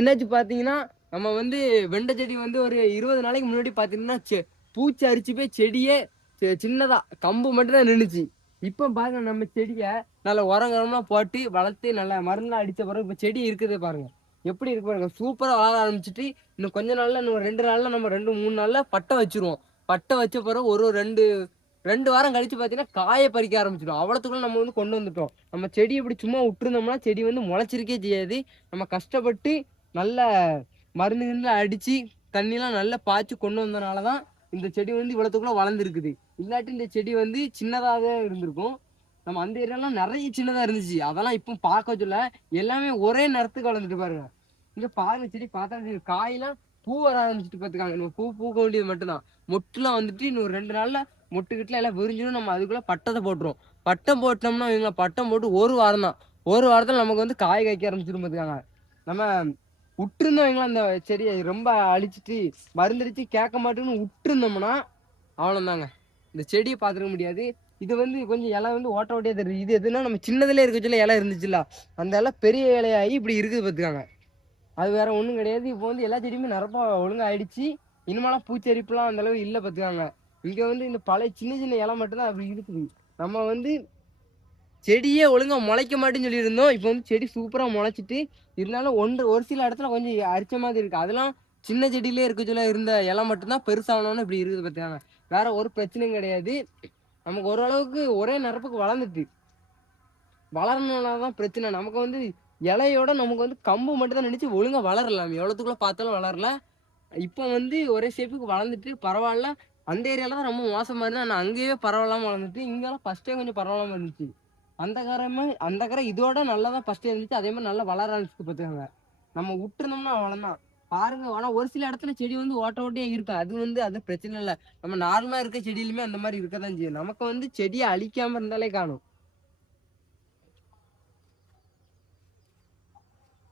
என்னாச்சு பார்த்தீங்கன்னா, நம்ம வந்து வெண்டை செடி வந்து ஒரு 20 நாளைக்கு முன்னாடி பார்த்தீங்கன்னா, பூச்சி அரிச்சு போய் செடியே சின்னதா கம்பு மட்டும் தான் நின்னுச்சு. இப்ப பாருங்க நம்ம செடிய நல்ல உரம் கிரம்லாம் போட்டு வளர்த்து நல்ல மருந்துலாம் அடிச்ச பிறகு இப்ப செடி இருக்குது பாருங்க. எப்படி இருக்கு பாருங்க. சூப்பரா வளர ஆரம்பிச்சுட்டு, இன்னும் கொஞ்ச நாள்ல இன்னும் 2 நாள்ல நம்ம 2, 3 நாள்ல பட்ட வச்சுருவோம். பட்ட வச்ச பிறகு ஒரு 2 வாரம் கழிச்சு பார்த்தீங்கன்னா, காய பறிக்க ஆரம்பிச்சுரும். அவ்வளத்துக்குள்ள நம்ம வந்து கொண்டு வந்துட்டோம். நம்ம செடி இப்படி சும்மா விட்டுருந்தோம்னா, செடி வந்து முளைச்சிருக்கே செய்யாது. நம்ம கஷ்டப்பட்டு நல்ல மருந்து கிருந்து அடிச்சு, தண்ணிலாம் நல்லா பாய்ச்சி கொண்டு வந்தனால தான், இந்த செடி வந்து இவ்வளத்துக்குள்ள வளர்ந்துருக்குது. இல்லாட்டி இந்த செடி வந்து சின்னதா தான் இருந்திருக்கும். நம்ம அந்த ஏரியாலாம் நெறைய சின்னதா இருந்துச்சு. அதெல்லாம் இப்போ பார்க்க சொல்ல, எல்லாமே ஒரே நேரத்துக்கு வளர்ந்துட்டு பாருங்க. இங்க பாருங்க செடி பார்த்தா தெரியும். காயெல்லாம் பூ வர ஆரம்பிச்சுட்டு பார்த்துக்கோங்க. நம்ம பூ பூக்க வேண்டியது மட்டும் தான். மொட்டுலாம் வந்துட்டு இன்னும் ஒரு 2 நாள்ல மொட்டு கிட்டுலாம் எல்லாம் விரிஞ்சிரும். நம்ம அதுக்குள்ள பட்டத்த போட்டுருவோம். பட்டம் போட்டோம்னா வைங்களேன், பட்டம் போட்டு 1 வாரம் தான். 1 வாரத்துல நமக்கு வந்து காய் காய்க்க ஆரம்பிச்சிரும் பார்த்துக்கோங்க. நம்ம உட்டிருந்தோம் வைங்களேன், அந்த செடிய ரொம்ப அழிச்சிட்டு, மருந்தடிச்சு கேட்க மாட்டேன்னு உட்டிருந்தோம்னா, அவ்வளோதாங்க. இந்த செடிய பார்த்துருக்க முடியாது. இது வந்து கொஞ்சம் இலை வந்து ஓட்ட ஓட்டையா தெரியுது. இது எதுன்னா நம்ம சின்னதுல இருக்கச்சுல இலை இருந்துச்சுல்ல, அந்த இலை பெரிய இலையாகி இப்படி இருக்குது பார்த்துக்கோங்க. அது வேற ஒண்ணும் கிடையாது. இப்போ வந்து எல்லா செடியுமே நிரப்பா ஒழுங்கா ஆயிடுச்சு. இனிமேலாம் பூச்செரிப்புலாம் அந்த அளவு இல்ல பார்த்துக்கோங்க. இங்க வந்து இந்த பழைய சின்ன சின்ன இலை மட்டும் தான் அப்படி இருக்குது. நம்ம வந்து செடியே ஒழுங்கா முளைக்க மாட்டேன்னு சொல்லியிருந்தோம். இப்போ வந்து செடி சூப்பரா முளைச்சிட்டு, இருந்தாலும் ஒரு சில இடத்துல கொஞ்சம் அரிச்ச மாதிரி இருக்கு. அதெல்லாம் சின்ன செடியிலே இருக்கச்சுல இருந்த இலை மட்டும் தான் பெருசானோனே இப்படி இருக்குது பார்த்துக்கோங்க. வேற ஒரு பிரச்சனையும் கிடையாது. நமக்கு ஓரளவுக்கு ஒரே நிரப்புக்கு வளர்ந்துட்டு. வளரணும்னா தான் பிரச்சனை. நமக்கு வந்து இலையோட நமக்கு வந்து கம்பு மட்டும் தான் நினைச்சு ஒழுங்கா வளரல. நம்ம எவ்வளோத்துக்குள்ள பார்த்தாலும் வளரல. இப்போ வந்து ஒரே ஷேப்புக்கு வளர்ந்துட்டு பரவால்ல. அந்த ஏரியால தான் ரொம்ப மோசமா இருந்தது. ஆனா அங்கேயே பரவாயில்லாம வளர்ந்துட்டு, இங்கலாம் ஃபர்ஸ்ட்டே கொஞ்சம் பரவாயில்லாம இருந்துச்சு. அந்த கரை இதோட நல்லா தான் ஃபர்ஸ்ட்டே இருந்துச்சு. அதே மாரி நல்லா வளர ஆரம்பிச்சுட்டு பார்த்துக்கோங்க. நம்ம விட்டுருந்தோம்னா அவ்வளோதான். பாருங்க, ஆனா ஒரு சில இடத்துல செடி வந்து ஓட்ட ஓட்டையா இருக்கும். அது பிரச்சனை இல்ல. நம்ம நார்மலா இருக்க செடியிலுமே அந்த மாரி இருக்க தான் செய்யும். நமக்கு வந்து செடிய அழிக்காம இருந்தாலே காணும்.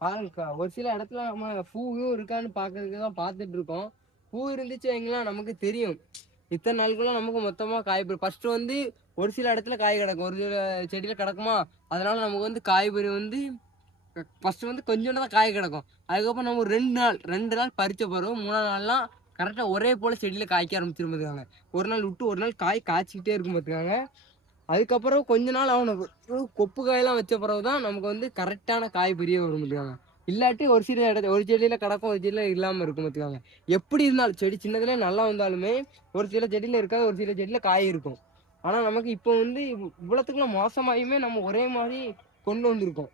பாருங்கக்கா, ஒரு சில இடத்துல நம்ம பூவும் இருக்கான்னு பார்க்கறதுக்கு தான் பார்த்துட்டு இருக்கோம். பூ இருந்துச்சு வைங்களேன், நமக்கு தெரியும். இத்தனை நாளுக்குள்ள நமக்கு மொத்தமா காய்பெறும். ஃபர்ஸ்ட் வந்து ஒரு சில இடத்துல காய் கிடக்கும். ஒரு சில செடியில கிடக்குமா, அதனால நமக்கு வந்து காய்கறி வந்து ஃபர்ஸ்ட் வந்து கொஞ்சோண்டு தான் காய் கிடக்கும். அதுக்கப்புறம் நம்ம ஒரு 2 நாள் பறிச்ச பிறகு 3ஆவது நாள்லாம் கரெக்டா ஒரே போல செடியில காய்க்க ஆரம்பிச்சிரும் பார்த்துக்கோங்க. ஒரு நாள் விட்டு ஒரு நாள் காய் காய்ச்சிக்கிட்டே இருக்கும் பார்த்துக்கோங்க. அதுக்கப்புறம் கொஞ்ச நாள் ஆகணும். கொப்பு காயெல்லாம் வச்ச பிறகு தான் நமக்கு வந்து கரெக்டான காய் பெரிய வரும் பார்த்துக்கோங்க. இல்லாட்டி ஒரு சில இடத்துல ஒரு செடியில கிடக்கும், ஒரு செடியில இல்லாம இருக்கும் பார்த்துக்கோங்க. எப்படி இருந்தாலும் செடி சின்னதுல நல்லா வந்தாலுமே ஒரு சில செடியில இருக்காது, ஒரு சில செடியில காய் இருக்கும். ஆனா நமக்கு இப்போ வந்து இவ்வளவுத்துக்குள்ள மோசமாயுமே நம்ம ஒரே மாதிரி கொண்டு வந்திருக்கோம்.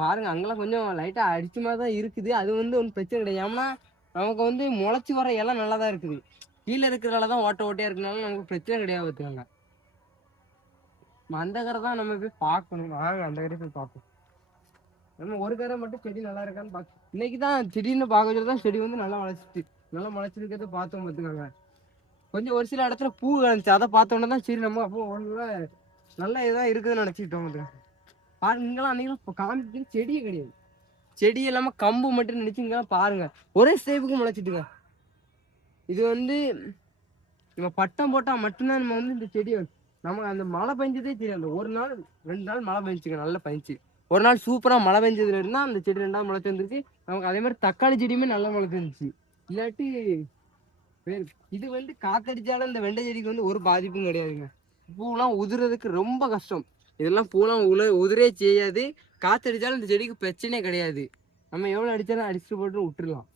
பாருங்க அங்கெல்லாம் கொஞ்சம் லைட்டா அடிச்ச மாதிரி தான் இருக்குது. அது வந்து ஒன்றும் பிரச்சனை கிடையாது. ஏன்னா நமக்கு வந்து முளைச்சு வர இலை நல்லா தான் இருக்குது. கீழே இருக்கிறதால தான் ஓட்ட ஓட்டையா இருக்கனால நமக்கு பிரச்சனை கிடையாது பார்த்துக்கோங்க. அந்த கரை தான் நம்ம போய் பார்க்கணும். வாங்க அந்த கரை போய் பார்ப்போம். நம்ம ஒரு கரை மட்டும் செடி நல்லா இருக்கான்னு பார்க்கணும். இன்னைக்கு தான் திடீர்னு பார்க்க சொல்லி தான் செடி வந்து நல்லா வளர்ச்சிட்டு நல்லா முளைச்சிருக்கிறத பார்த்தோம் பார்த்துக்கோங்க. கொஞ்சம் ஒரு சில இடத்துல பூ இருந்துச்சு. அதை பார்த்தோன்னே தான் சரி நம்ம அப்போ ஒன்று நல்லா இதாக இருக்குதுன்னு நினச்சிக்கிட்டோம். பாருங்க இங்கெல்லாம் அன்னைக்கு காமிக்கிறது செடியே கிடையாது. செடி இல்லாம கம்பு மட்டும் நினைச்சு இங்கெல்லாம் பாருங்க. ஒரே சேப்புக்கு முளைச்சிட்டுங்க. இது வந்து நம்ம பட்டம் போட்டா மட்டும்தான் நம்ம வந்து இந்த செடியை நமக்கு அந்த மழை பெஞ்சதே தெரியாது. ஒரு நாள் 2 நாள் மழை பெஞ்சுங்க, நல்லா பெஞ்சுச்சு. ஒரு நாள் சூப்பரா மழை பெஞ்சதுல இருந்தா அந்த செடி 2வது முளைச்சு வந்துருச்சு. நமக்கு அதே மாதிரி தக்காளி செடியுமே நல்லா முளைச்சிருந்துச்சு. இல்லாட்டி இது வந்து காத்தடிச்சாலும் இந்த வெண்டை செடிக்கு வந்து ஒரு பாதிப்பும் கிடையாதுங்க. பூலாம் உதிர்றதுக்கு ரொம்ப கஷ்டம். இதெல்லாம் பூலாம் உதிரே செய்யாது. காத்தடிச்சாலும் இந்த செடிக்கு பிரச்சனையே கிடையாது. நம்ம எவ்வளவு அடிச்சாலும் அடிச்சுட்டு போட்டு விட்டுறலாம்.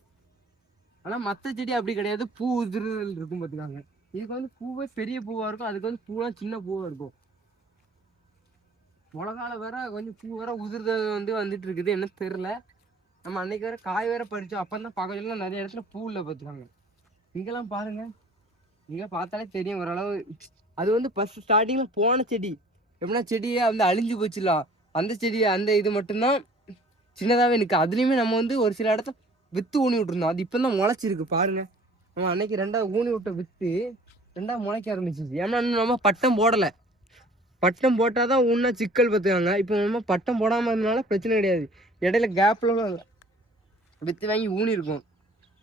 ஆனா மத்த செடி அப்படி கிடையாது. பூ உதிர்தல் இருக்கும் பார்த்துக்காங்க. இதுக்கு வந்து பூவே பெரிய பூவா இருக்கும். அதுக்கு வந்து பூலாம் சின்ன பூவா இருக்கும். மிளகால வேற கொஞ்சம் பூ வேற உதிர்தல் வந்து வந்துட்டு இருக்குது. என்ன தெரியல. நம்ம அன்னைக்கு வேற காய் வேற பறிச்சோம். அப்பதான் பார்க்க சொல்ல நிறைய இடத்துல பூ இல்ல பார்த்துக்காங்க. இங்கெல்லாம் பாருங்க. இங்க பார்த்தாலே தெரியும் ஓரளவு. அது வந்து ஃபர்ஸ்ட் ஸ்டார்டிங்ல போன செடி. எப்படின்னா செடியே வந்து அழிஞ்சு போச்சுல. அந்த செடி அந்த இது மட்டும்தான் சின்னதாவே நிற்கு. அதுலயுமே நம்ம வந்து ஒரு சில இடத்துல வித்து ஊனி விட்டுருந்தோம். அது இப்பதான் முளைச்சிருக்கு பாருங்க. நம்ம அன்னைக்கு 2வது ஊனி விட்ட வித்து 2வது முளைக்க ஆரம்பிச்சிச்சு. ஏன்னா நம்ம பட்டம் போடல. பட்டம் போட்டாதான் ஊன்னா சிக்கல் பார்த்துக்காங்க. இப்போ நம்ம பட்டம் போடாம இருந்தனால பிரச்சனை கிடையாது. இடையில கேப்ல வித்து வாங்கி ஊனி இருக்கும்.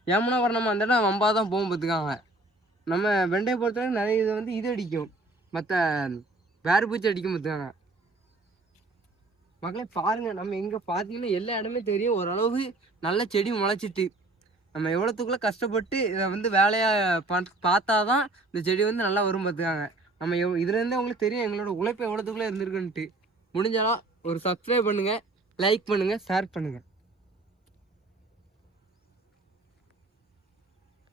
ஏமனா வர நம்ம அந்த இடம் வம்பாதான் போகும் பார்த்துக்காங்க. நம்ம வெண்டையை பொறுத்தவரை நிறைய இது வந்து இது அடிக்கும். மற்ற வேறு பூச்சி அடிக்கும் பார்த்துக்காங்க. மக்களே பாருங்க, நம்ம எங்க பார்த்தீங்கன்னா எல்லா இடமே தெரியும். ஓரளவு நல்ல செடி முளைச்சிட்டு. நம்ம எவ்வளோத்துக்குள்ள கஷ்டப்பட்டு இதை வந்து வேலையா பார்த்தா தான் இந்த செடி வந்து நல்லா வரும் பார்த்துக்காங்க. நம்ம இதுலேருந்தே உங்களுக்கு தெரியும் எங்களோட உழைப்பு எவ்வளோத்துக்குள்ள இருந்திருக்குன்ட்டு. முடிஞ்சாலும் ஒரு சப்ஸ்கிரைப் பண்ணுங்க, லைக் பண்ணுங்க, ஷேர் பண்ணுங்க.